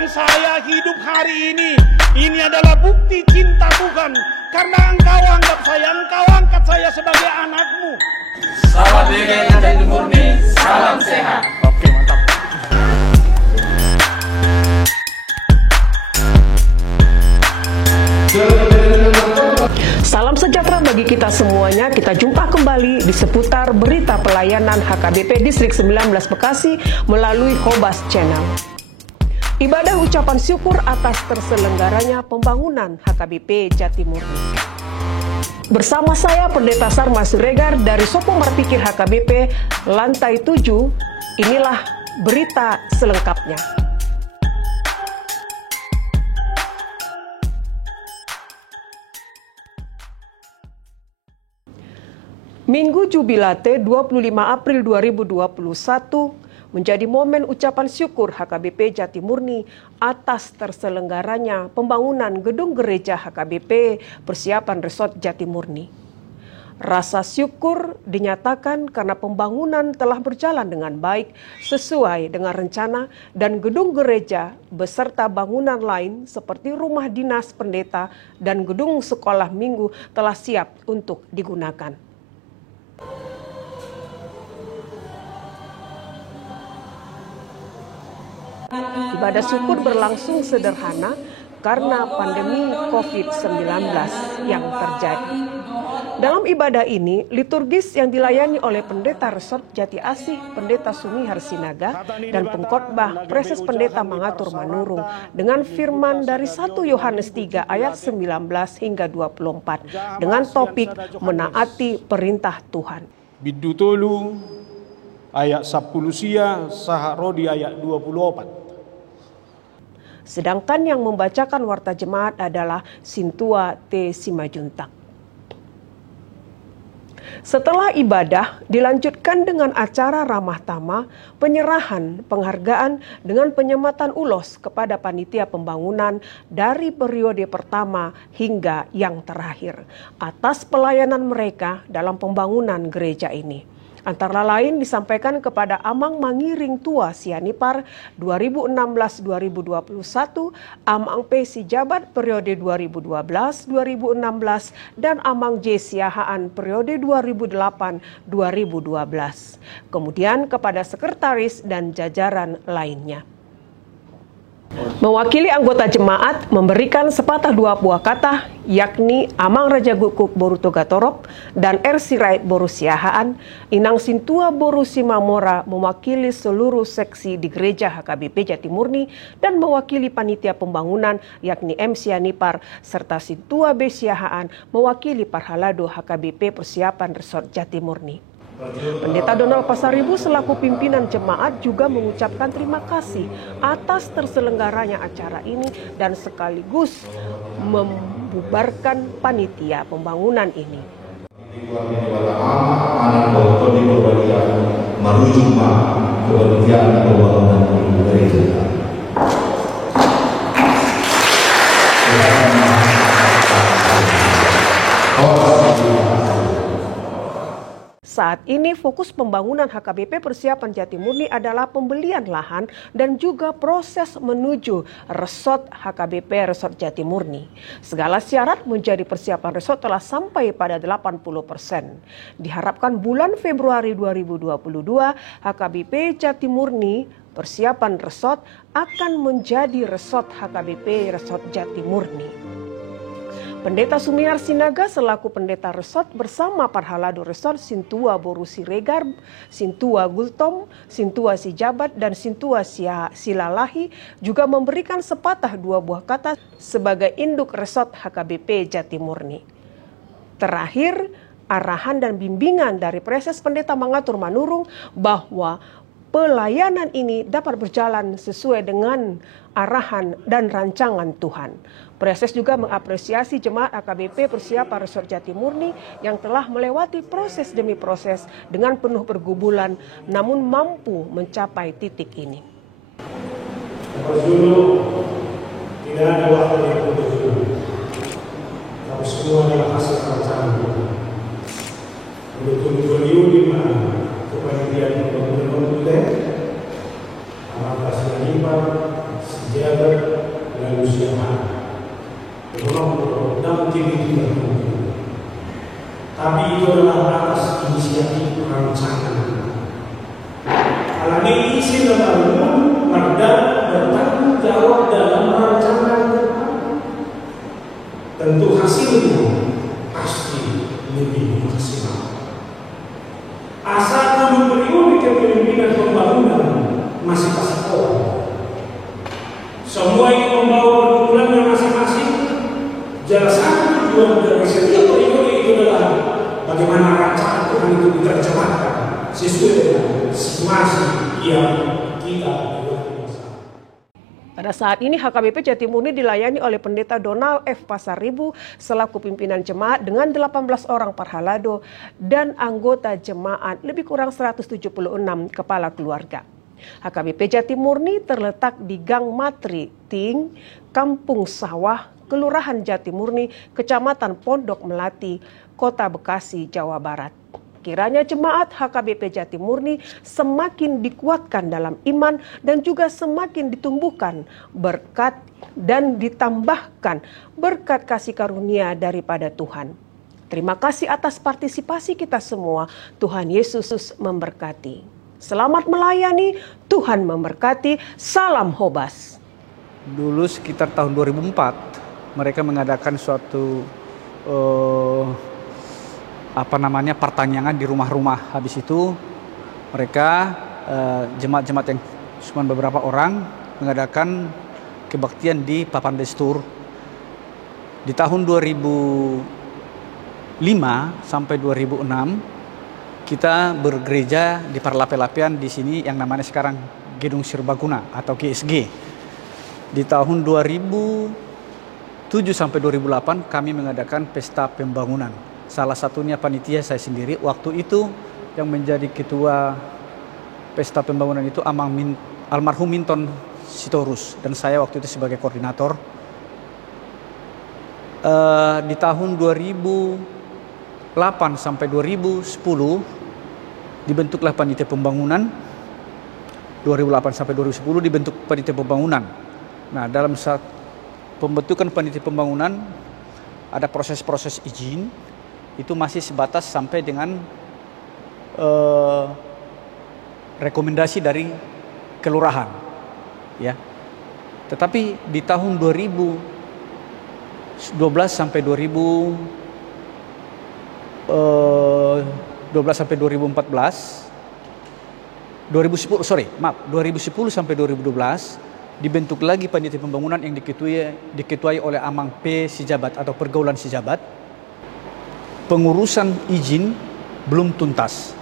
Tuhan saya hidup hari ini adalah bukti cinta Tuhan. Karena engkau anggap saya, engkau angkat saya sebagai anakmu. Salam BKN Jati Murni, salam sehat. Oke, mantap. Salam sejahtera bagi kita semuanya. Kita jumpa kembali di seputar berita pelayanan HKBP Distrik 19 Bekasi melalui Hobas Channel. Ibadah ucapan syukur atas terselenggaranya pembangunan HKBP Jati Murni. Bersama saya Pendeta Sarma Siregar dari Sopo Marpikir HKBP Lantai 7, inilah berita selengkapnya. Minggu Jubilate 25 April 2021 menjadi momen ucapan syukur HKBP Jati Murni atas terselenggaranya pembangunan gedung gereja HKBP persiapan Resort Jati Murni. Rasa syukur dinyatakan karena pembangunan telah berjalan dengan baik sesuai dengan rencana dan gedung gereja beserta bangunan lain seperti rumah dinas pendeta dan gedung sekolah minggu telah siap untuk digunakan. Ibadah syukur berlangsung sederhana karena pandemi COVID-19 yang terjadi. Dalam ibadah ini, liturgis yang dilayani oleh Pendeta Resort Jati Asih, Pendeta Sumihar Sinaga, dan pengkhotbah Preses Pendeta Mangatur Manurung dengan firman dari 1 Yohanes 3 ayat 19 hingga 24 dengan topik menaati perintah Tuhan. Biddu tolu ayat 10 sia saha rodi ayat 24. Sedangkan yang membacakan warta jemaat adalah Sintua T. Simajuntak. Setelah ibadah dilanjutkan dengan acara ramah tamah, penyerahan penghargaan dengan penyematan ulos kepada panitia pembangunan dari periode pertama hingga yang terakhir atas pelayanan mereka dalam pembangunan gereja ini. Antara lain disampaikan kepada Amang Mangiring Tua Sianipar 2016-2021, Amang P. Sijabat periode 2012-2016, dan Amang J. Siahaan periode 2008-2012. Kemudian kepada sekretaris dan jajaran lainnya. Mewakili anggota jemaat memberikan sepatah dua buah kata, yakni Amang Raja Gukuk Boruto Gatorop dan R. Sirait Boru Siahaan. Inang Sintua Boru Simamora mewakili seluruh seksi di gereja HKBP Jati Murni dan mewakili panitia pembangunan yakni M. Sianipar serta Sintua B. Siahaan mewakili Parhalado HKBP persiapan Resort Jati Murni. Pendeta Donald Pasaribu selaku pimpinan jemaat juga mengucapkan terima kasih atas terselenggaranya acara ini dan sekaligus membubarkan panitia pembangunan ini. Saat ini fokus pembangunan HKBP persiapan Jati Murni adalah pembelian lahan dan juga proses menuju resort HKBP Resort Jati Murni. Segala syarat menjadi persiapan resort telah sampai pada 80%. Diharapkan bulan Februari 2022 HKBP Jati Murni persiapan resort akan menjadi resort HKBP Resort Jati Murni. Pendeta Sumihar Sinaga selaku pendeta resort bersama Parhalado Resort Sintua Boru Siregar, Sintua Gultom, Sintua Sijabat, dan Sintua Silalahi juga memberikan sepatah dua buah kata sebagai induk resort HKBP Jati Murni. Terakhir, arahan dan bimbingan dari Preses Pendeta Mangatur Manurung bahwa pelayanan ini dapat berjalan sesuai dengan arahan dan rancangan Tuhan. Preses juga mengapresiasi jemaat AKBP persiapan Resort Jati Murni yang telah melewati proses demi proses dengan penuh pergumulan namun mampu mencapai titik ini. Dulu tidak ada waktu yang putus, tapi semua adalah hasil rancangan Tuhan. Betul-betul beliau di mana kepanitiaan pembangunan Anak Kasih Lima, Sejagat, membangun dan mungkin itu tidak mungkin. Tapi itu adalah atas inisiatif rancangan. Alami isi dalam Marda bertanggung jawab dalam rancangan. Tentu hasilnya pasti lebih maksimal. Asal periode kepemimpinan pembangunan masih pasang. Semua ini membawa keunggulannya masing-masing. Jalan satu tujuan dari setiap periode itu adalah bagaimana rancangan Tuhan itu diterjemahkan sesuai dengan situasi yang kita alami. Pada saat ini HKBP Jatimurni dilayani oleh Pendeta Donald F. Pasaribu selaku pimpinan jemaat dengan 18 orang parhalado dan anggota jemaat lebih kurang 176 kepala keluarga. HKBP Jatimurni terletak di Gang Matri Ting, Kampung Sawah, Kelurahan Jatimurni, Kecamatan Pondok Melati, Kota Bekasi, Jawa Barat. Kiranya jemaat HKBP Jatimurni semakin dikuatkan dalam iman dan juga semakin ditumbuhkan berkat dan ditambahkan berkat kasih karunia daripada Tuhan. Terima kasih atas partisipasi kita semua. Tuhan Yesus memberkati. Selamat melayani, Tuhan memberkati. Salam Hobas. Dulu sekitar tahun 2004 mereka mengadakan suatu pertanyaan di rumah-rumah. Habis itu mereka jemaat-jemaat yang cuma beberapa orang mengadakan kebaktian di Papan Destur. Di tahun 2005 sampai 2006 kita bergereja di Parlape-lapean di sini yang namanya sekarang Gedung Serbaguna atau GSG. Di tahun 2007 sampai 2008 kami mengadakan pesta pembangunan. Salah satunya panitia saya sendiri. Waktu itu yang menjadi ketua pesta pembangunan itu almarhum Minton Sitorus dan saya waktu itu sebagai koordinator. Di tahun 2008 sampai 2010 dibentuklah panitia pembangunan. 2008 sampai 2010 dibentuk panitia pembangunan. Nah, dalam saat pembentukan panitia pembangunan ada proses-proses izin. Itu masih sebatas sampai dengan rekomendasi dari kelurahan, ya. Tetapi di tahun 2012 sampai 2014, 2010 sampai 2012 dibentuk lagi panitia pembangunan yang diketuai oleh Amang P. Sijabat atau Pergaulan Sijabat. Pengurusan izin belum tuntas.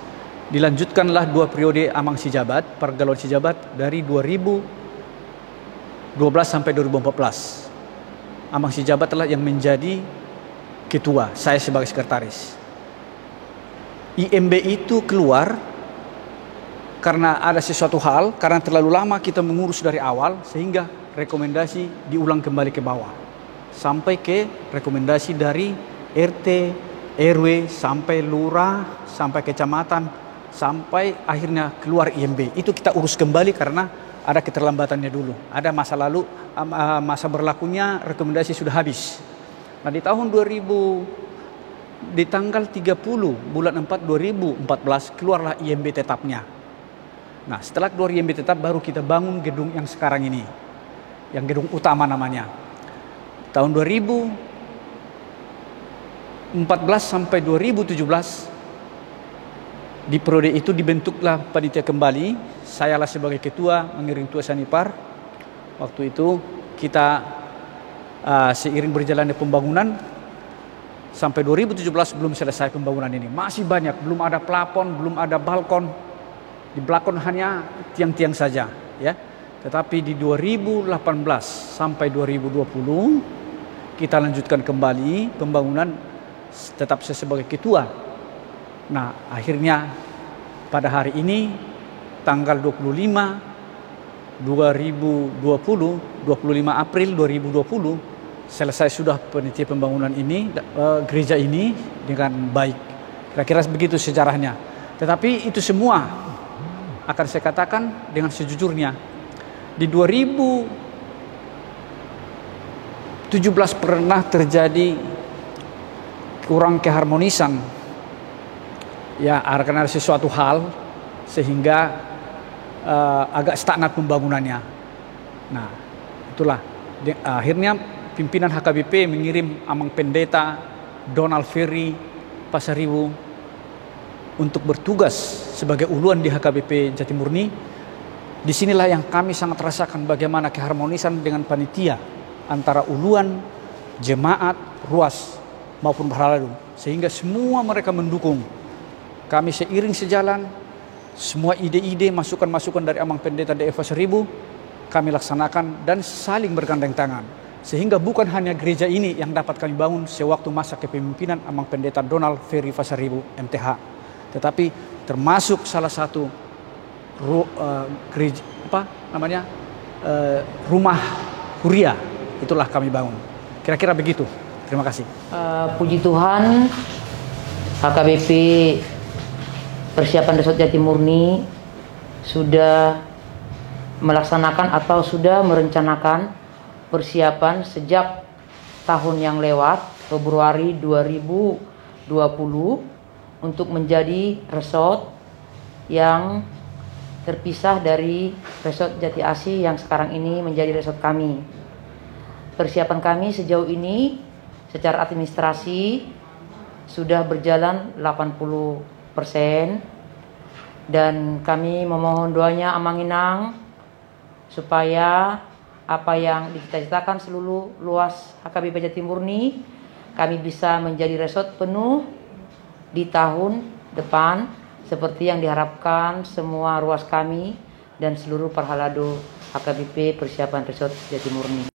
Dilanjutkanlah 2 periode Amang Sijabat, Pergaulan Sijabat dari 2012 sampai 2014. Amang Sijabat telah yang menjadi ketua, saya sebagai sekretaris. IMB itu keluar karena ada sesuatu hal, karena terlalu lama kita mengurus dari awal sehingga rekomendasi diulang kembali ke bawah. Sampai ke rekomendasi dari RT, RW, sampai lurah, sampai kecamatan, sampai akhirnya keluar IMB. Itu kita urus kembali karena ada keterlambatannya dulu. Ada masa lalu, masa berlakunya rekomendasi sudah habis. Nah di tahun 2000, di tanggal 30 bulan 4 2014 keluarlah IMB tetapnya. Nah setelah keluar IMB tetap baru kita bangun gedung yang sekarang ini. Yang gedung utama namanya. Tahun 2014 sampai 2017 di periode itu dibentuklah panitia kembali. Sayalah sebagai ketua mengiring Tua Sanipar. Waktu itu kita seiring berjalannya pembangunan sampai 2017 belum selesai pembangunan ini. Masih banyak, belum ada plafon, belum ada balkon. Di balkon hanya tiang-tiang saja, ya. Tetapi di 2018 sampai 2020 kita lanjutkan kembali pembangunan, tetap saya sebagai ketua. Nah, akhirnya pada hari ini tanggal 25 April 2020 selesai sudah panitia pembangunan ini, gereja ini dengan baik. Kira-kira begitu sejarahnya. Tetapi itu semua akan saya katakan dengan sejujurnya. Di 2017 17 pernah terjadi kurang keharmonisan, ya karena ada sesuatu hal sehingga agak stagnan pembangunannya. Nah, itulah akhirnya pimpinan HKBP mengirim Amang Pendeta Donald Ferry Pasaribu untuk bertugas sebagai uluan di HKBP Jatimurni. Disinilah yang kami sangat rasakan bagaimana keharmonisan dengan panitia antara uluan, jemaat, ruas maupun berhaladun, sehingga semua mereka mendukung kami seiring sejalan. Semua ide-ide, masukan-masukan dari Amang Pendeta DF Pasaribu kami laksanakan dan saling bergandeng tangan, sehingga bukan hanya gereja ini yang dapat kami bangun sewaktu masa kepemimpinan Amang Pendeta Donald Ferry Pasaribu MTH, tetapi termasuk salah satu gereja rumah Huria, itulah kami bangun. Kira-kira begitu. Terima kasih. Puji Tuhan, HKBP Persiapan Resort Jatimurni sudah melaksanakan atau sudah merencanakan persiapan sejak tahun yang lewat, Februari 2020, untuk menjadi resort yang terpisah dari Resort Jati Asih yang sekarang ini menjadi resort kami. Persiapan kami sejauh ini secara administrasi sudah berjalan 80%, dan kami memohon doanya Amang Inang supaya apa yang dicita-citakan seluruh luas HKBP Jatimurni kami bisa menjadi resort penuh di tahun depan seperti yang diharapkan semua ruas kami dan seluruh Parhalado HKBP Persiapan Resort Jatimurni.